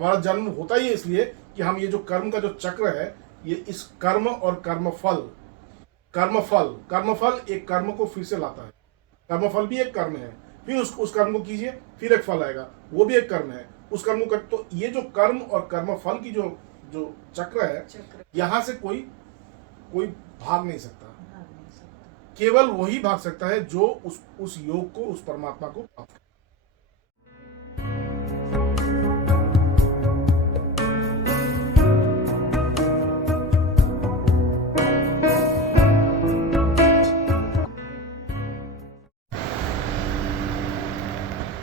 हमारा जन्म होता ही है इसलिए कि हम ये जो कर्म का जो चक्र है, ये इस कर्म और कर्मफल, कर्मफल एक कर्म को फिर से लाता है। कर्मफल भी एक कर्म है, फिर उस कर्म को कीजिए, फिर एक फल आएगा, वो भी एक कर्म है, उस कर्म को कर। तो ये जो कर्म और कर्मफल की जो जो चक्र है, यहाँ से कोई भाग नहीं सकता। केवल वही भाग सकता है जो उस योग को, उस परमात्मा को प्राप्त करे।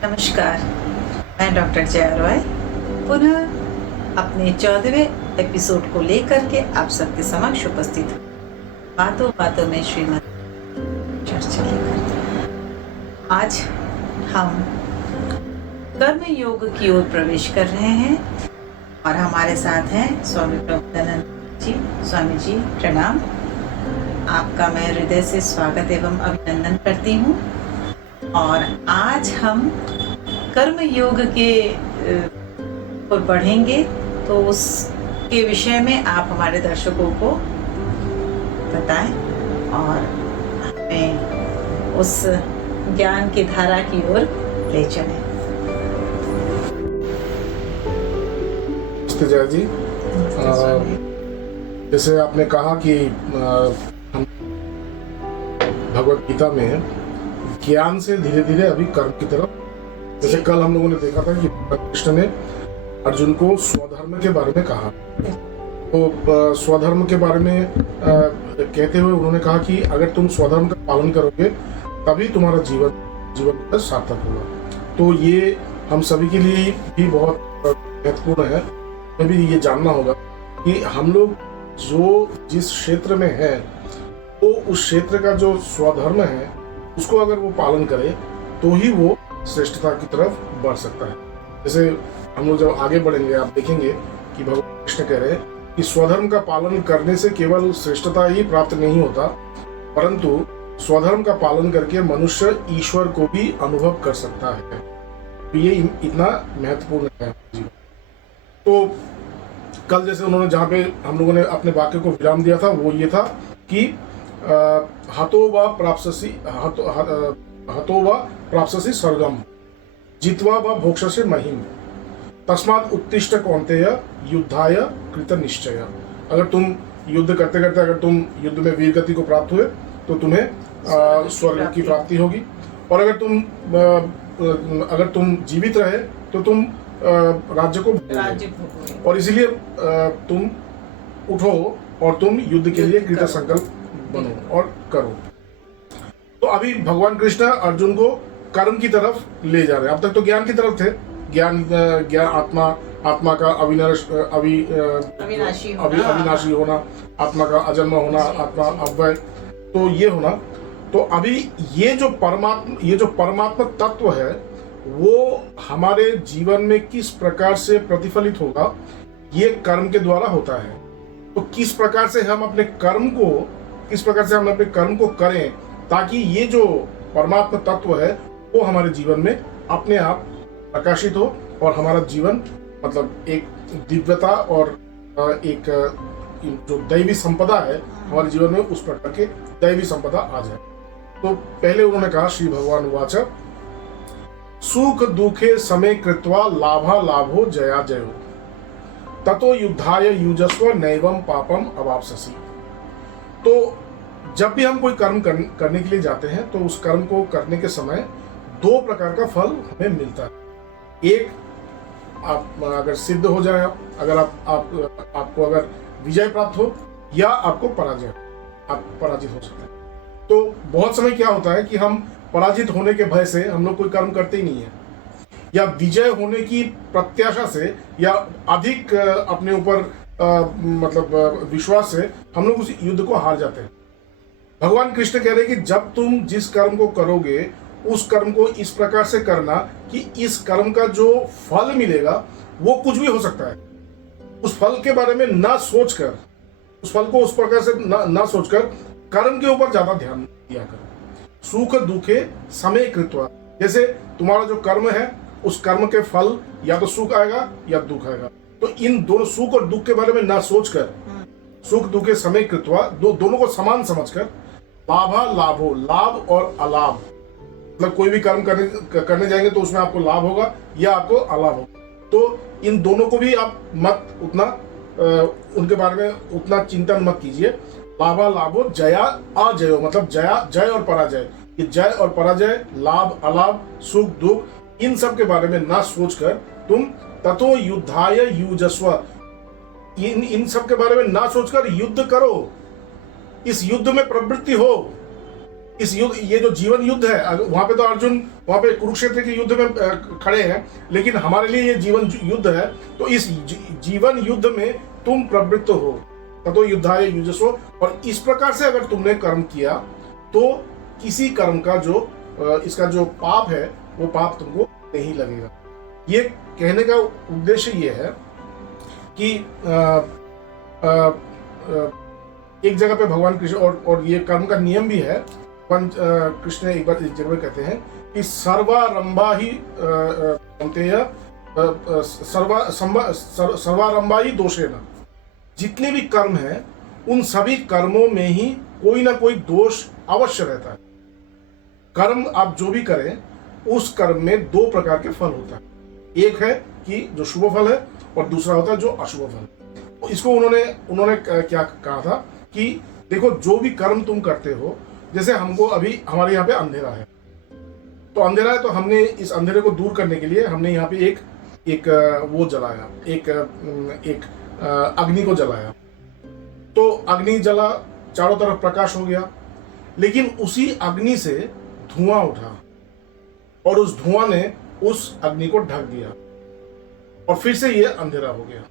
नमस्कार, मैं डॉक्टर जया रॉय पुनः अपने 14वें एपिसोड को लेकर के आप सबके समक्ष उपस्थित हूँ। बातों बातों में श्रीमद् चर्चा लेकर आज हम कर्म योग की ओर प्रवेश कर रहे हैं और हमारे साथ हैं स्वामी प्रभुदानंद जी। स्वामी जी प्रणाम, आपका मैं हृदय से स्वागत एवं अभिनंदन करती हूँ। और आज हम कर्म योग के पर बढ़ेंगे, तो उसके विषय में आप हमारे दर्शकों को बताएं और हमें उस ज्ञान की धारा की ओर ले चलें। जय जी, जैसे आपने कहा कि हम भगवत गीता में ज्ञान से धीरे धीरे अभी कर्म की तरफ, जैसे कल हम लोगों ने देखा था कि कृष्ण ने अर्जुन को स्वधर्म के बारे में कहा। तो स्वधर्म के बारे में कहते हुए उन्होंने कहा कि अगर तुम स्वधर्म का पालन करोगे तभी तुम्हारा जीवन सार्थक होगा। तो ये हम सभी के लिए भी बहुत महत्वपूर्ण है। हमें भी ये जानना होगा कि हम लोग जो जिस क्षेत्र में है, तो उस क्षेत्र का जो स्वधर्म है उसको अगर वो पालन करे तो ही वो श्रेष्ठता की तरफ बढ़ सकता है। जैसे हम लोग जब आगे बढ़ेंगे, आप देखेंगे कि भगवान कृष्ण कह रहे हैं कि स्वधर्म का पालन करने से केवल श्रेष्ठता ही प्राप्त नहीं होता, परंतु स्वधर्म का पालन करके मनुष्य ईश्वर को भी अनुभव कर सकता है। तो ये इतना महत्वपूर्ण है जीवन। तो कल जैसे उन्होंने जहाँ पे हम लोगों ने अपने वाक्य को विराम दिया था, वो ये था कि हतो वा प्राप्स्यसि स्वर्गम जित्वा वा भोक्ष्यसि महीम तस्मात् उत्तिष्ठ कौन्तेय युद्धाय कृत निश्चय। अगर तुम युद्ध करते करते अगर तुम युद्ध में वीर गति को प्राप्त हुए तो तुम्हें स्वर्ग की प्राप्ति होगी, और अगर तुम जीवित रहे तो तुम राज्य को भोगोगे। और इसीलिए तुम उठो और तुम युद्ध के लिए कृत संकल्प बनो और करो। तो अभी भगवान कृष्ण अर्जुन को कर्म की तरफ ले जा रहे हैं। अब तक तो ज्ञान की तरफ थे, ज्ञान आत्मा का अविनाशी होना, आत्मा का अजन्म होना, आत्मा अव्यय, तो ये होना। तो अभी ये जो परमात्मा तत्व है वो हमारे जीवन में किस प्रकार से प्रतिफलित होगा, ये कर्म के द्वारा होता है। तो किस प्रकार से हम अपने कर्म को करें ताकि ये जो परमात्मा तत्व है वो हमारे जीवन में अपने आप प्रकाशित हो और हमारा जीवन मतलब एक दिव्यता और एक जो दैवी संपदा है हमारे जीवन में, उस प्रकार के दैवी संपदा आ जाए। तो पहले उन्होंने कहा, श्री भगवान उवाच सुख दुखे समे कृत्वा लाभा लाभो जया जयो ततो युद्धाय युजस्व नैवं पापम अवाप्स्यसि। तो जब भी हम कोई कर्म करने के लिए जाते हैं तो उस कर्म को करने के समय दो प्रकार का फल हमें मिलता है। एक, आप अगर सिद्ध हो जाए, अगर आपको अगर विजय प्राप्त हो, या आपको पराजित हो सकता है। तो बहुत समय क्या होता है कि हम पराजित होने के भय से हम लोग कोई कर्म करते ही नहीं है, या विजय होने की प्रत्याशा से या अधिक अपने ऊपर मतलब विश्वास से हम लोग उस युद्ध को हार जाते हैं। भगवान कृष्ण कह रहे हैं कि जब तुम जिस कर्म को करोगे उस कर्म को इस प्रकार से करना कि इस कर्म का जो फल मिलेगा वो कुछ भी हो सकता है। उस फल के बारे में ना सोचकर, उस फल को उस प्रकार से ना सोचकर कर्म के ऊपर ज्यादा ध्यान दिया करो। सुख दुखे समय कृत्वा, जैसे तुम्हारा जो कर्म है उस कर्म के फल या तो सुख आएगा या दुख आएगा। तो इन दोनों सुख और दुख के बारे में ना सोचकर, सुख दुख के समय कृत्वा, दोनों को समान समझकर, लाभा लाभो, लाभ और अलाभ, मतलब कोई भी कर्म करने जाएंगे तो उसमें आपको लाभ होगा या आपको अलाभ होगा। तो इन दोनों को भी आप मत उतना उनके बारे में उतना चिंतन मत कीजिए। लाभा लाभो जया अजयो, मतलब जय और पराजय, ये जय और पराजय, लाभ अलाभ, सुख दुख, इन सब के बारे में ना सोचकर तुम ततो युद्धाय युजस्व, इन सब के बारे में ना सोचकर युद्ध करो, इस युद्ध में प्रवृत्ति हो। इस युद्ध, ये जो जीवन युद्ध है, वहां पे तो अर्जुन वहां पे कुरुक्षेत्र के युद्ध में खड़े हैं, लेकिन हमारे लिए ये जीवन युद्ध है। तो इस जीवन युद्ध में तुम प्रवृत्त हो, ततो युद्धाय युजस्व। और इस प्रकार से अगर तुमने कर्म किया तो किसी कर्म का जो इसका जो पाप है वो पाप तुमको नहीं लगेगा। ये कहने का उद्देश्य ये है कि एक जगह पे भगवान कृष्ण और ये कर्म का नियम भी है, कृष्ण एक बार इस जगह में कहते हैं कि सर्वारंभा ही सर्वारंभा ही दोषेण, जितने भी कर्म हैं उन सभी कर्मों में ही कोई ना कोई दोष अवश्य रहता है। कर्म आप जो भी करें उस कर्म में दो प्रकार के फल होता है, एक है कि जो शुभ फल है और दूसरा होता है जो अशुभ फल। इसको उन्होंने क्या कहा था कि देखो जो भी कर्म तुम करते हो, जैसे हमको अभी हमारे यहाँ पे अंधेरा है, तो अंधेरा है तो हमने इस अंधेरे को दूर करने के लिए हमने यहाँ पे एक वो जलाया, एक अग्नि को जलाया। तो अग्नि जला, चारों तरफ प्रकाश हो गया, लेकिन उसी अग्नि से धुआं उठा और उस धुआं ने उस अग्नि को ढक दिया और फिर से ये अंधेरा हो गया।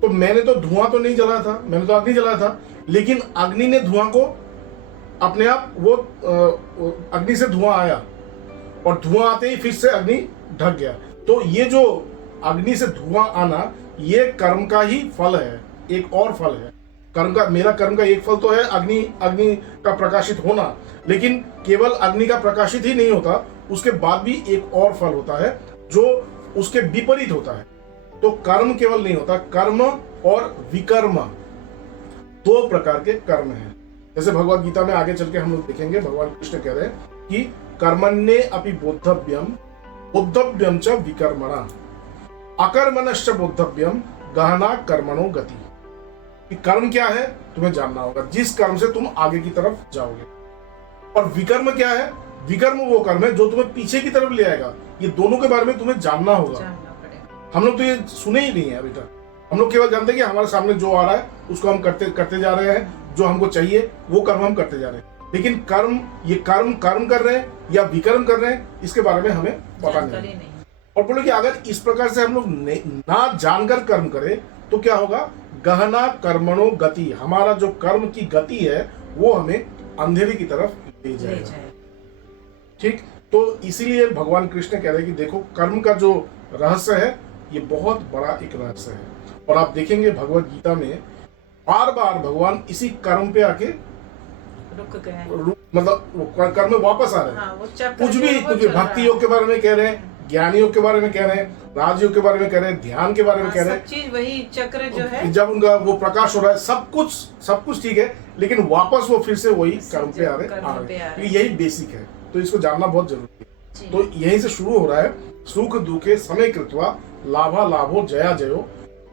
तो मैंने तो धुआं तो नहीं जलाया था, मैंने तो अग्नि जलाया था, लेकिन अग्नि ने धुआं को अपने आप, वो अग्नि से धुआं आया और धुआं आते ही फिर से अग्नि ढक गया। तो ये जो अग्नि से धुआं आना, ये कर्म का ही फल है, एक और फल है कर्म का। मेरा कर्म का एक फल तो है अग्नि का प्रकाशित होना, लेकिन केवल अग्नि का प्रकाशित ही नहीं होता, उसके बाद भी एक और फल होता है जो उसके विपरीत होता है। तो कर्म केवल नहीं होता, कर्म और विकर्म दो प्रकार के कर्म हैं। जैसे भगवत गीता में आगे चल के हम लोग देखेंगे, भगवान कृष्ण कह रहे हैं कि कर्मण्ये अपि बोद्धव्यम च विकर्मणा, अकर्मणश्च बोद्धव्यम गहना कर्मणो गति। कि कर्म क्या है तुम्हें जानना होगा, जिस कर्म से तुम आगे की तरफ जाओगे। और विकर्म क्या है? विकर्म वो कर्म है जो तुम्हें पीछे की तरफ ले आएगा। ये दोनों के बारे में तुम्हें जानना होगा। हम लोग तो ये सुने ही नहीं है अभी तक। हम लोग केवल जानते हैं कि हमारे सामने जो आ रहा है उसको हम करते जा रहे हैं, जो हमको चाहिए वो कर्म हम करते जा रहे हैं। लेकिन कर्म कर रहे हैं या विकर्म कर रहे हैं, इसके बारे में हमें पता नहीं। और बोले कि अगर इस प्रकार से हम लोग ना जानकर कर्म करें तो क्या होगा? गहना कर्मणो गति, हमारा जो कर्म की गति है वो हमें अंधेरे की तरफ ले जाएगा। ठीक, तो इसीलिए भगवान कृष्ण कह रहे हैं कि देखो कर्म का जो रहस्य है ये बहुत बड़ा एक रहस्य है। और आप देखेंगे भगवत गीता में बार बार भगवान इसी कर्म पे आके रुक गए, मतलब कर्म में वापस आ रहे हैं। कुछ भी भक्ति योग के बारे में कह रहे हैं, ज्ञान योग के बारे में कह रहे हैं, राजयोग के बारे में कह रहे हैं, ध्यान के बारे में कह रहे हैं। चीज वही चक्र जो है, जब उनका वो प्रकाश हो रहा है, सब कुछ ठीक है, लेकिन वापस वो फिर से वही कर्म पे आ रहे हैं। यही बेसिक है, तो इसको जानना बहुत जरूरी है। तो यहीं से शुरू हो रहा है, सुख दुखे समय कृत्वा लाभा लाभो जया जयो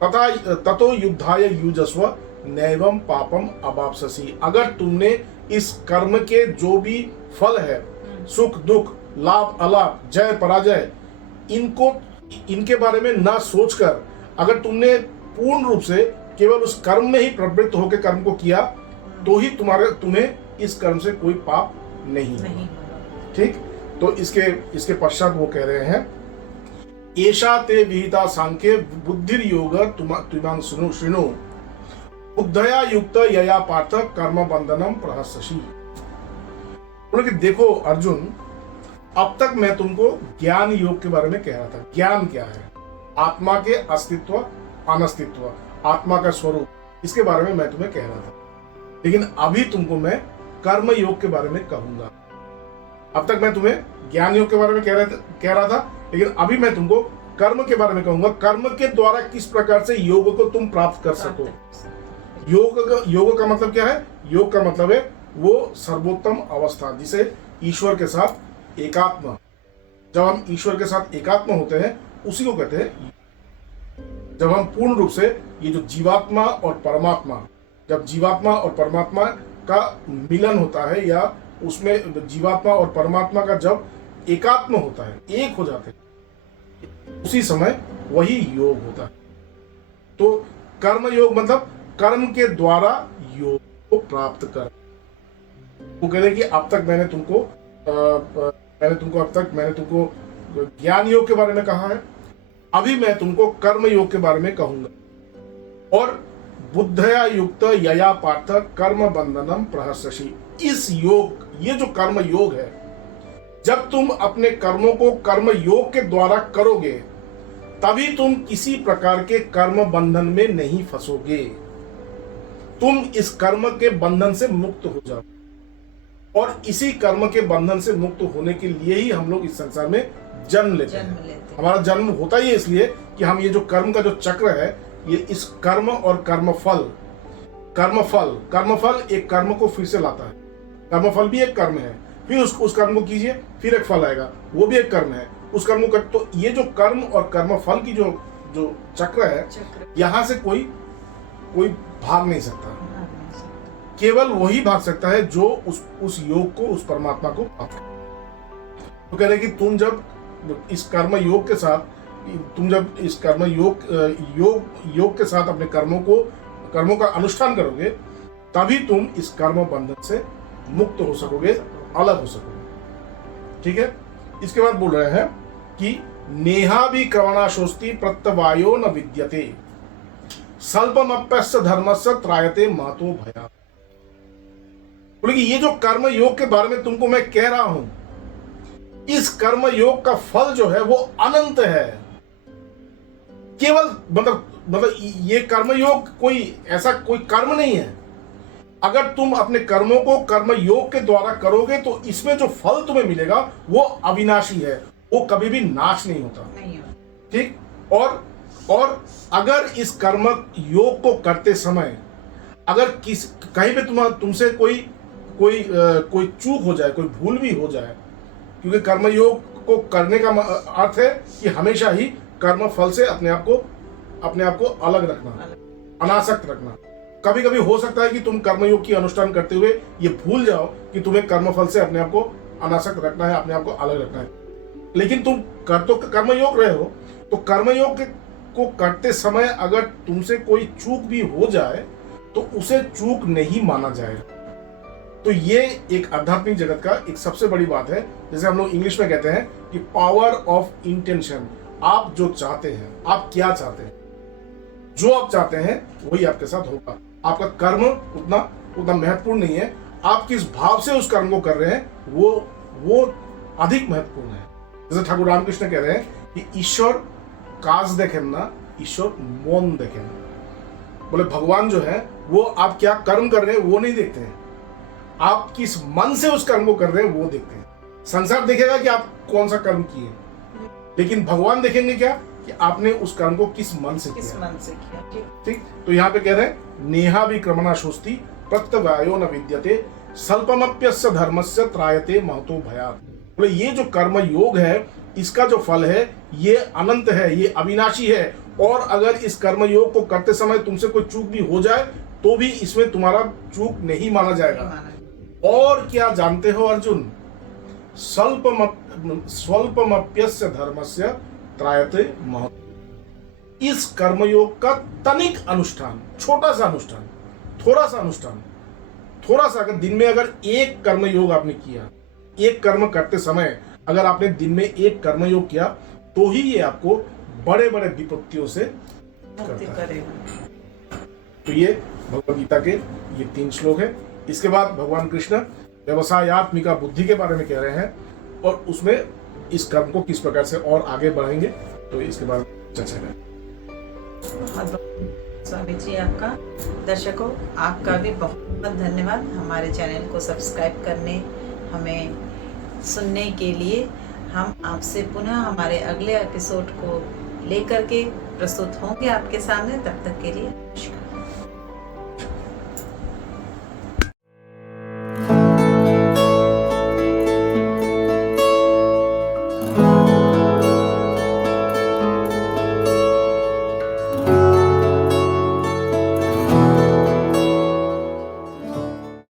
तथा ततो युद्धाय युजस्व नैवम पापम अवाप्स्यसि। अगर तुमने इस कर्म के जो भी फल है, सुख दुख लाभ अलाभ जय पराजय, इनके बारे में ना सोचकर अगर तुमने पूर्ण रूप से केवल उस कर्म में ही प्रवृत्त होकर कर्म को किया तो ही तुम्हें इस कर्म से कोई पाप नहीं। ठीक, तो इसके पश्चात वो कह रहे हैं, एषा ते विहिता सांख्ये बुद्धिर योग तुमां शृणु बुद्धया युक्त यया पार्थ कर्म बंधनम प्रहस्यसि। बोले कि देखो अर्जुन, अब तक मैं तुमको ज्ञान योग के बारे में कह रहा था। ज्ञान क्या है? आत्मा के अस्तित्व अनस्तित्व, आत्मा का स्वरूप, इसके बारे में मैं तुम्हें कह रहा था। लेकिन अभी तुमको मैं कर्म योग के बारे में कहूंगा। अब तक मैं तुम्हें ज्ञान योग के बारे में कह रहा था, लेकिन अभी मैं तुमको कर्म के बारे में कहूंगा। कर्म के द्वारा किस प्रकार से योग को तुम प्राप्त कर सको। योग का मतलब क्या है? योग का मतलब है वो सर्वोत्तम अवस्था जिसे ईश्वर के साथ एकात्म, जब हम ईश्वर के साथ एकात्म होते हैं उसी को कहते हैं। जब हम पूर्ण रूप से ये जो जीवात्मा और परमात्मा, जब जीवात्मा और परमात्मा का मिलन होता है, या उसमें जीवात्मा और परमात्मा का जब एकात्म होता है, एक हो जाते हैं, उसी समय वही योग होता है। तो कर्म योग मतलब कर्म के द्वारा योग को प्राप्त कर। वो कह रहे कि अब तक मैंने तुमको ज्ञान योग के बारे में कहा है, अभी मैं तुमको कर्म योग के बारे में कहूंगा। और बुद्धया युक्त यया पार्थ कर्म बंधनम प्रहस्यसि। इस योग, ये जो कर्म योग है, जब तुम अपने कर्मों को कर्म योग के द्वारा करोगे तभी तुम किसी प्रकार के कर्म बंधन में नहीं फंसोगे। तुम इस कर्म के बंधन से मुक्त हो जाओ। और इसी कर्म के बंधन से मुक्त होने के लिए ही हम लोग इस संसार में जन्म लेते हैं। हमारा जन्म होता ही है इसलिए कि हम ये जो कर्म का जो चक्र है, ये इस कर्म और कर्मफल एक कर्म को फिर से लाता है। कर्मफल भी एक कर्म है, फिर उस कर्म को कीजिए, फिर एक फल आएगा, वो भी एक कर्म है। उस कर्म को तो ये जो कर्म और कर्मफल की जो चक्र है, यहाँ से कोई भाग नहीं सकता। केवल वही भाग सकता है जो उस योग को, उस परमात्मा को प्राप्त करे। तो कह रहे कि तुम जब इस कर्म योग के साथ, योग के साथ अपने कर्मों का अनुष्ठान करोगे, तभी तुम इस कर्म बंधन से मुक्त हो सकोगे, अलग हो सकोगे। ठीक है। इसके बाद बोल रहे हैं कि नेहा भी क्रमणाशोस्ति प्रत्यवायो न विद्यते स्वल्पमप्यस्य धर्मस्य त्रायते महतो भया। बोले कि ये जो कर्म योग के बारे में तुमको मैं कह रहा हूं, इस कर्म योग का फल जो है वो अनंत है। केवल मतलब ये कर्म योग ऐसा कोई कर्म नहीं है। अगर तुम अपने कर्मों को कर्म योग के द्वारा करोगे तो इसमें जो फल तुम्हें मिलेगा वो अविनाशी है, वो कभी भी नाश नहीं होता। ठीक। और अगर इस कर्म योग को करते समय अगर कहीं पे तुमसे कोई चूक हो जाए, कोई भूल भी हो जाए, क्योंकि कर्म योग को करने का अर्थ है कि हमेशा ही कर्म फल से अपने आप को अलग रखना, अनासक्त रखना। कभी कभी हो सकता है कि तुम कर्मयोग की अनुष्ठान करते हुए ये भूल जाओ कि तुम्हें कर्मफल से अपने आप को अनासक्त रखना है, अपने आप को अलग रखना है। लेकिन तुम कर तो कर्मयोग रहे हो, तो कर्मयोग को करते समय अगर तुमसे कोई चूक भी हो जाए तो उसे चूक नहीं माना जाएगा। तो ये एक आध्यात्मिक जगत का एक सबसे बड़ी बात है। जैसे हम लोग इंग्लिश में कहते हैं कि पावर ऑफ इंटेंशन। आप जो चाहते हैं, आप क्या चाहते हैं, जो आप चाहते हैं वही आपके साथ होगा। आपका कर्म उतना महत्वपूर्ण नहीं है, आप किस भाव से उस कर्म को कर रहे हैं वो अधिक महत्वपूर्ण है। जैसे ठाकुर रामकृष्ण कह रहे हैं कि ईश्वर काज देखें ना, ईश्वर मौन देखें। बोले भगवान जो है वो आप क्या कर्म कर रहे हैं वो नहीं देखते हैं, आप किस मन से उस कर्म को कर रहे हैं वो देखते हैं। संसार देखेगा कि आप कौन सा कर्म किए, लेकिन भगवान देखेंगे क्या कि आपने उस कर्म को किस मन से किया। ठीक। तो यहाँ पे कह रहे हैं नेहा भी क्रमणाशोस्ति प्रत्यवायो न विद्यते स्वल्पमप्यस्य धर्मस्य त्रायते महतो भयात्। बोले ये जो कर्म योग है, इसका जो फल है ये अनंत है, ये अविनाशी है। और अगर इस कर्म योग को करते समय तुमसे कोई चूक भी हो जाए तो भी इसमें तुम्हारा चूक नहीं माना जाएगा। और क्या जानते हो अर्जुन, स्वल्पमप्यस्य धर्मस्य त्रायते महतो। इस कर्मयोग का तनिक अनुष्ठान, थोड़ा सा अगर दिन में अगर एक कर्मयोग आपने किया, एक कर्म करते समय अगर आपने दिन में एक कर्मयोग किया, तो ही ये आपको बड़े बड़े विपत्तियों से करता है। तो ये भगवद गीता के ये 3 श्लोक है। इसके बाद भगवान कृष्ण व्यवसायात्मिका बुद्धि के बारे में कह रहे हैं और उसमें इस कर्म को किस प्रकार से और आगे बढ़ाएंगे, तो इसके बाद चर्चा करें। स्वामी जी आपका, दर्शकों आपका भी बहुत बहुत धन्यवाद हमारे चैनल को सब्सक्राइब करने, हमें सुनने के लिए हम आपसे पुनः हमारे अगले एपिसोड को लेकर के प्रस्तुत होंगे आपके सामने। तब तक के लिए नमस्कार।